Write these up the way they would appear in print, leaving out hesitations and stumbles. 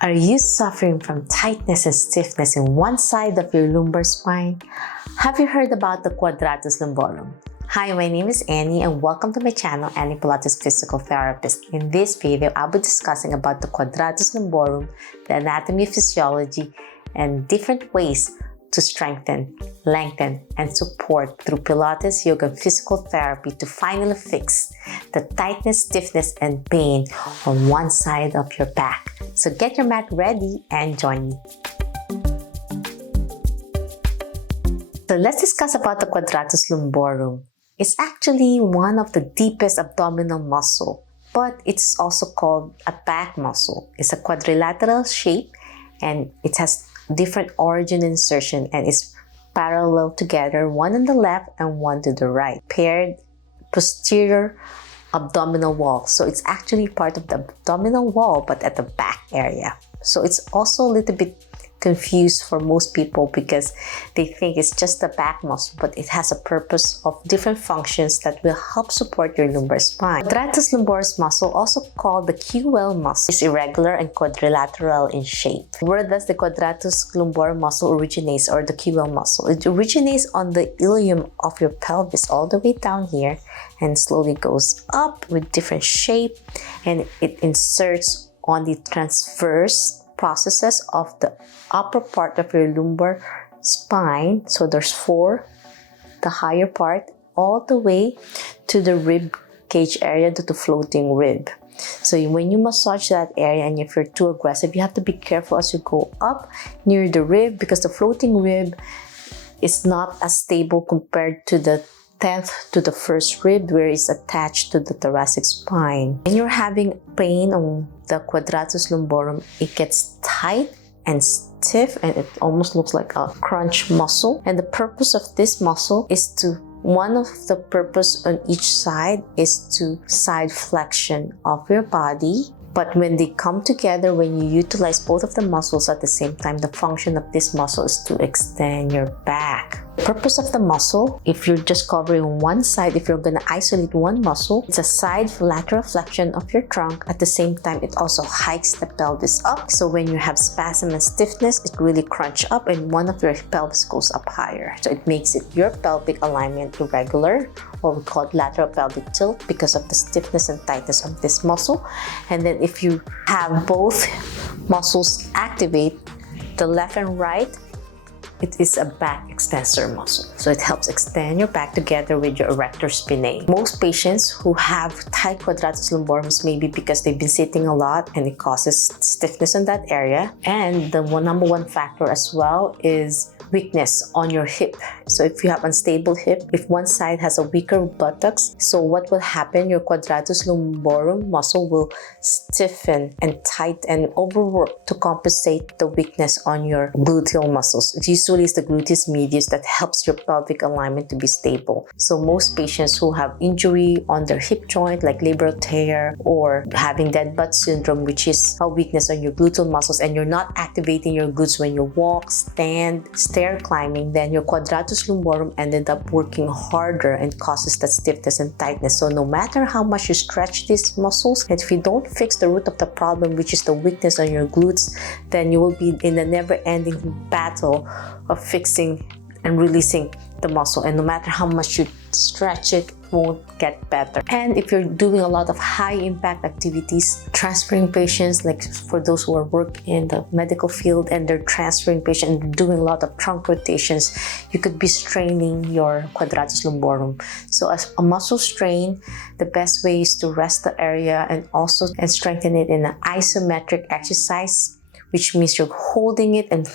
Are you suffering from tightness and stiffness in one side of your lumbar spine? Have you heard about the Quadratus Lumborum? Hi, my name is Annie and welcome to my channel, Annie Pilates Physical Therapist. In this video, I'll be discussing about the Quadratus Lumborum, the anatomy, physiology, and different ways to strengthen, lengthen, and support through Pilates, yoga, and physical therapy to finally fix the tightness, stiffness, and pain on one side of your back. So get your mat ready and join me. So let's discuss about the Quadratus Lumborum. It's actually one of the deepest abdominal muscle, but it's also called a back muscle. It's a quadrilateral shape and it has different origin insertion and is parallel together, one on the left and one to the right. Paired posterior abdominal wall. So it's actually part of the abdominal wall but at the back area. So it's also a little bit confused for most people because they think it's just the back muscle, but it has a purpose of different functions that will help support your lumbar spine. Quadratus lumborum muscle, also called the QL muscle, is irregular and quadrilateral in shape. Where does the Quadratus lumborum muscle originates, or the QL muscle? It originates on the ilium of your pelvis all the way down here and slowly goes up with different shape, and it inserts on the transverse processes of the upper part of your lumbar spine. So there's four, the higher part, all the way to the rib cage area, to the floating rib. So when you massage that area, and if you're too aggressive, you have to be careful as you go up near the rib, because the floating rib is not as stable compared to the 10th to the first rib, where it's attached to the thoracic spine. When you're having pain on the Quadratus lumborum, it gets tight and stiff and it almost looks like a crunch muscle. And the purpose of this muscle is one of the purpose on each side is to side flexion of your body. But when they come together, when you utilize both of the muscles at the same time, the function of this muscle is to extend your back. The purpose of the muscle, if you're just covering one side, if you're going to isolate one muscle, it's a side lateral flexion of your trunk. At the same time, it also hikes the pelvis up. So when you have spasm and stiffness, it really crunch up and one of your pelvis goes up higher. So it makes your pelvic alignment irregular, or we call it lateral pelvic tilt, because of the stiffness and tightness of this muscle. And then if you have both muscles activate, the left and right, it is a back extensor muscle. So it helps extend your back together with your erector spinae. Most patients who have tight Quadratus lumborum may be because they've been sitting a lot and it causes stiffness in that area. And the number one factor as well is weakness on your hip. So if you have unstable hip, if one side has a weaker buttocks, so what will happen? Your Quadratus lumborum muscle will stiffen and tighten and overwork to compensate the weakness on your gluteal muscles. Usually it's the gluteus medius that helps your pelvic alignment to be stable. So most patients who have injury on their hip joint, like labral tear or having dead butt syndrome, which is a weakness on your gluteal muscles, and you're not activating your glutes when you walk, stand, stair climbing, then your Quadratus lumborum ended up working harder and causes that stiffness and tightness. So no matter how much you stretch these muscles, and if you don't fix the root of the problem, which is the weakness on your glutes, then you will be in a never-ending battle of fixing and releasing the muscle. And no matter how much you stretch it, won't get better. And if you're doing a lot of high impact activities, transferring patients, like for those who are working in the medical field and they're transferring patients and doing a lot of trunk rotations, you could be straining your Quadratus lumborum. So as a muscle strain, the best way is to rest the area and strengthen it in an isometric exercise, which means you're holding it and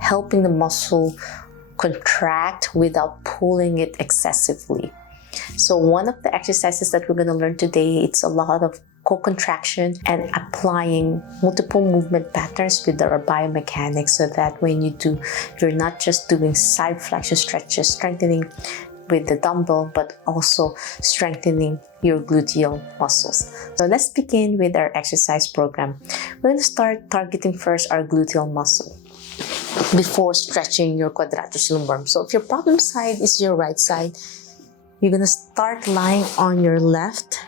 helping the muscle contract without pulling it excessively. So one of the exercises that we're going to learn today, it's a lot of co-contraction and applying multiple movement patterns with our biomechanics, so that when you do, you're not just doing side flexion stretches, strengthening with the dumbbell, but also strengthening your gluteal muscles. So let's begin with our exercise program. We're going to start targeting first our gluteal muscle before stretching your Quadratus lumborum. So if your problem side is your right side, you're going to start lying on your left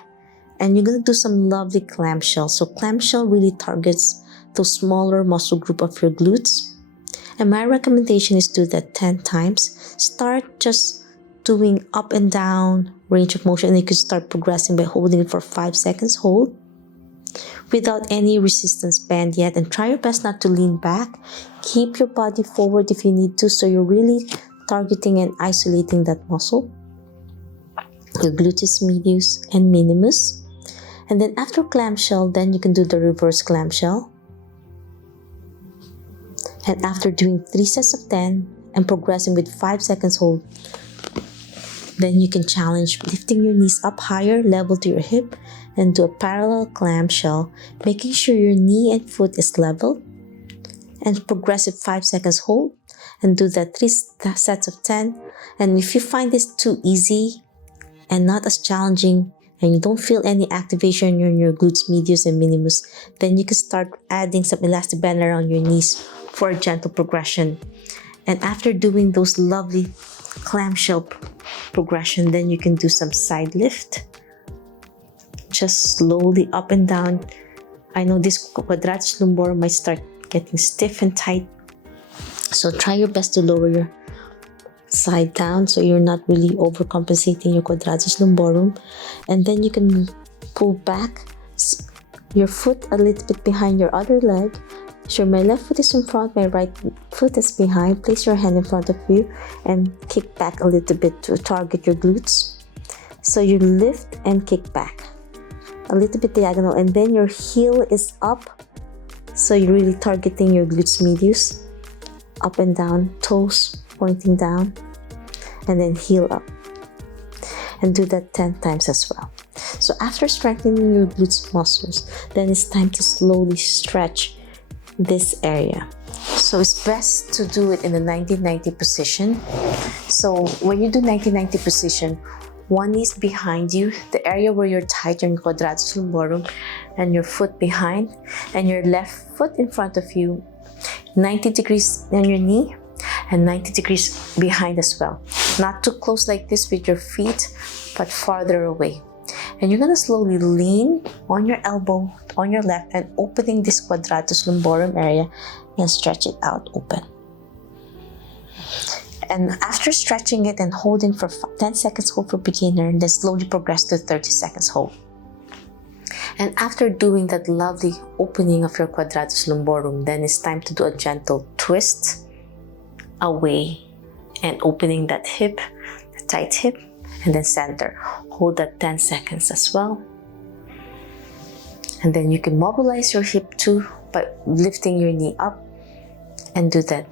and you're going to do some lovely clamshell. So clamshell really targets those smaller muscle group of your glutes. And my recommendation is do that 10 times. Start just doing up and down range of motion, and you can start progressing by holding it for 5 seconds. Hold without any resistance band yet, and try your best not to lean back. Keep your body forward if you need to, so you're really targeting and isolating that muscle, the gluteus medius and minimus. And then after clamshell, then you can do the reverse clamshell. And after doing 3 sets of 10 and progressing with 5 seconds hold, then you can challenge lifting your knees up higher, level to your hip, and do a parallel clamshell, making sure your knee and foot is level. And progressive 5 seconds hold, and do that 3 sets of 10. And if you find this too easy and not as challenging, and you don't feel any activation in your glutes medius and minimus, then you can start adding some elastic band around your knees for a gentle progression. And after doing those lovely clamshell progression, then you can do some side lift, just slowly up and down. I know this Quadratus Lumborum might start getting stiff and tight, so try your best to lower your side down so you're not really overcompensating your Quadratus Lumborum. And then you can pull back your foot a little bit behind your other leg. So my left foot is in front, my right foot is behind. Place your hand in front of you and kick back a little bit to target your glutes. So you lift and kick back a little bit diagonal, and then your heel is up, so you're really targeting your glutes medius. Up and down, toes pointing down, and then heel up. And do that 10 times as well. So after strengthening your glutes muscles, then it's time to slowly stretch this area. So it's best to do it in the 90-90 position. So when you do 90-90 position, one knee is behind you, the area where you're tight, your Quadratus Lumborum, and your foot behind, and your left foot in front of you, 90 degrees on your knee and 90 degrees behind as well. Not too close like this with your feet, but farther away. And you're gonna slowly lean on your elbow on your left and opening this Quadratus Lumborum area and stretch it out open. And after stretching it and holding for 10 seconds hold for beginner, then slowly progress to 30 seconds hold. And after doing that lovely opening of your Quadratus Lumborum, then it's time to do a gentle twist away and opening that hip, the tight hip, and then center. Hold that 10 seconds as well. And then you can mobilize your hip too by lifting your knee up and do that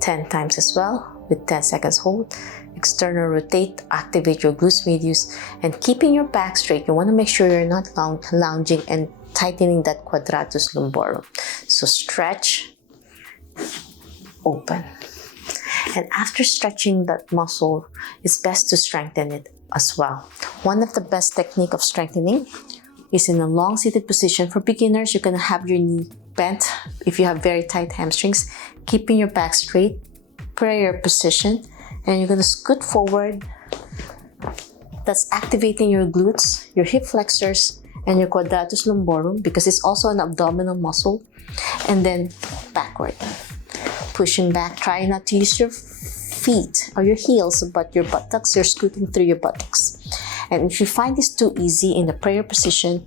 10 times as well with 10 seconds hold. External rotate, activate your glutes medius, and keeping your back straight. You want to make sure you're not lounging and tightening that Quadratus Lumborum. So stretch, open. And after stretching that muscle, it's best to strengthen it as well. One of the best technique of strengthening is in a long seated position. For beginners, you're going to have your knee bent if you have very tight hamstrings, keeping your back straight, prayer position, and you're going to scoot forward. That's activating your glutes, your hip flexors, and your Quadratus Lumborum, because it's also an abdominal muscle. And then backward, pushing back. Try not to use your feet or your heels, but your buttocks. You're scooting through your buttocks. And if you find this too easy in the prayer position,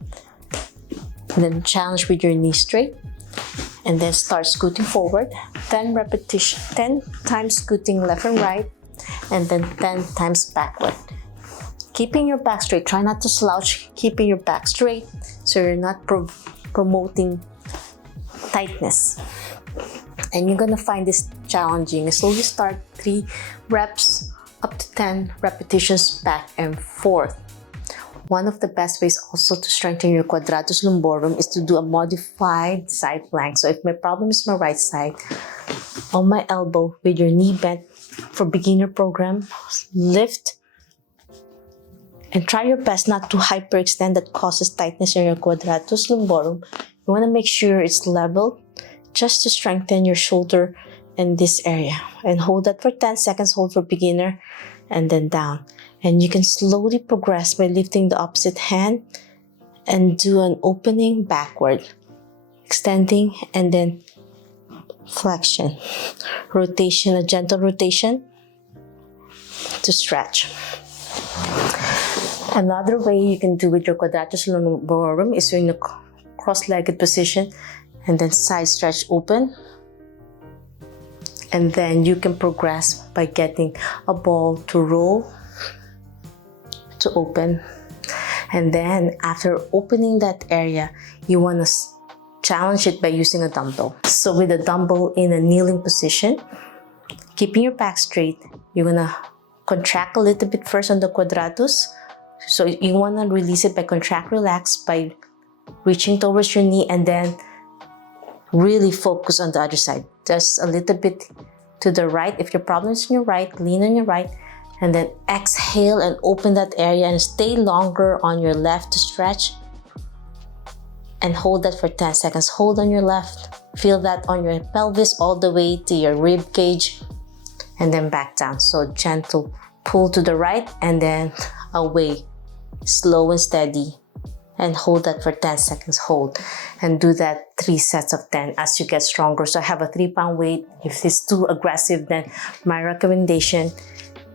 then challenge with your knee straight, and then start scooting forward. 10 repetition, 10 times scooting left and right, and then 10 times backward. Keeping your back straight. Try not to slouch. Keeping your back straight so you're not promoting tightness. And you're gonna find this challenging. Slowly start 3 reps up to 10 repetitions back and forth. One of the best ways also to strengthen your Quadratus Lumborum is to do a modified side plank. So if my problem is my right side, on my elbow with your knee bent for beginner program, lift and try your best not to hyperextend. That causes tightness in your Quadratus Lumborum. You want to make sure it's level just to strengthen your shoulder in this area. And hold that for 10 seconds, hold for beginner, and then down. And you can slowly progress by lifting the opposite hand and do an opening backward. extending, and then flexion, rotation, a gentle rotation to stretch. Another way you can do with your Quadratus Lumborum is in a cross-legged position and then side stretch open. And then you can progress by getting a ball to roll, to open. And then after opening that area, you want to challenge it by using a dumbbell. So with a dumbbell in a kneeling position, keeping your back straight, you're going to contract a little bit first on the quadratus. So you want to release it by contract, relax, by reaching towards your knee, and then really focus on the other side. Just a little bit to the right. If your problem is in your right, lean on your right, and then exhale and open that area and stay longer on your left to stretch. And hold that for 10 seconds. Hold on your left. Feel that on your pelvis all the way to your rib cage, and then back down. So gentle pull to the right and then away. Slow and steady. And hold that for 10 seconds. Hold. And do that 3 sets of 10 as you get stronger. So I have a 3-pound weight. If it's too aggressive, then my recommendation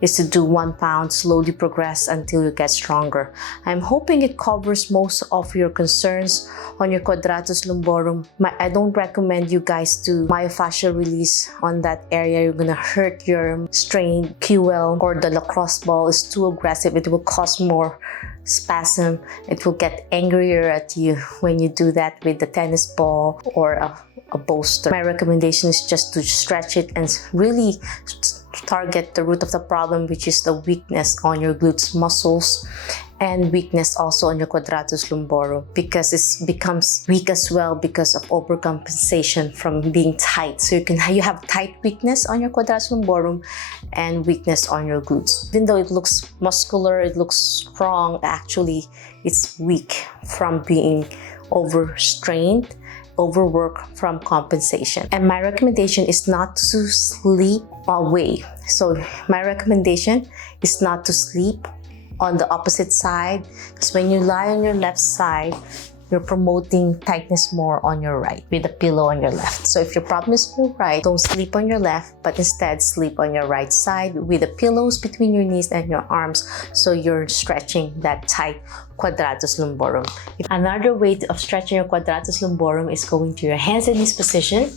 is to do 1 pound, slowly progress until you get stronger. I'm hoping it covers most of your concerns on your Quadratus Lumborum. I don't recommend you guys do myofascial release on that area. You're gonna hurt your strained QL, or the lacrosse ball is too aggressive. It will cause more spasm. It will get angrier at you when you do that with the tennis ball or a bolster. My recommendation is just to stretch it and really target the root of the problem, which is the weakness on your glutes muscles and weakness also on your Quadratus Lumborum, because it becomes weak as well because of overcompensation from being tight. So you have tight weakness on your Quadratus Lumborum and weakness on your glutes. Even though it looks muscular, it looks strong, actually it's weak from being overstrained, overwork from compensation. And my recommendation is not to sleep away. So my recommendation is not to sleep on the opposite side, because when you lie on your left side, you're promoting tightness more on your right with a pillow on your left. So if your problem is your right, don't sleep on your left, but instead sleep on your right side with the pillows between your knees and your arms, so you're stretching that tight Quadratus Lumborum. Another way of stretching your Quadratus Lumborum is going to your hands and knees position.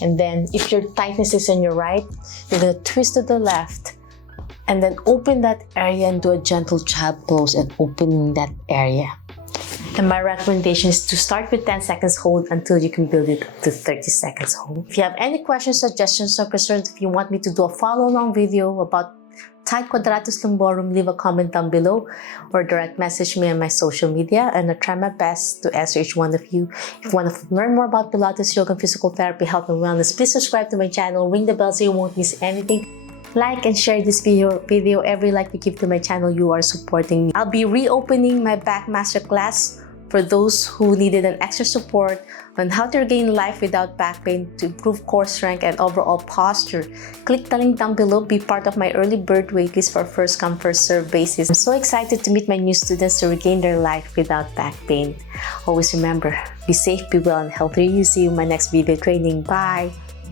And then if your tightness is on your right, you're gonna twist to the left and then open that area and do a gentle jab pose and opening that area. And my recommendation is to start with 10 seconds hold until you can build it up to 30 seconds hold. If you have any questions, suggestions, or concerns, if you want me to do a follow-along video about tight Quadratus Lumborum, leave a comment down below or direct message me on my social media, and I'll try my best to answer each one of you. If you want to learn more about Pilates, yoga, and physical therapy, health, and wellness, please subscribe to my channel, ring the bell so you won't miss anything. Like and share this video. Every like you give to my channel, you are supporting me. I'll be reopening my back masterclass for those who needed an extra support on how to regain life without back pain to improve core strength and overall posture. Click the link down below. Be part of my early bird waitlist for first come first serve basis. I'm so excited to meet my new students to regain their life without back pain. Always remember, be safe, be well, and healthy. See you in my next video training. Bye!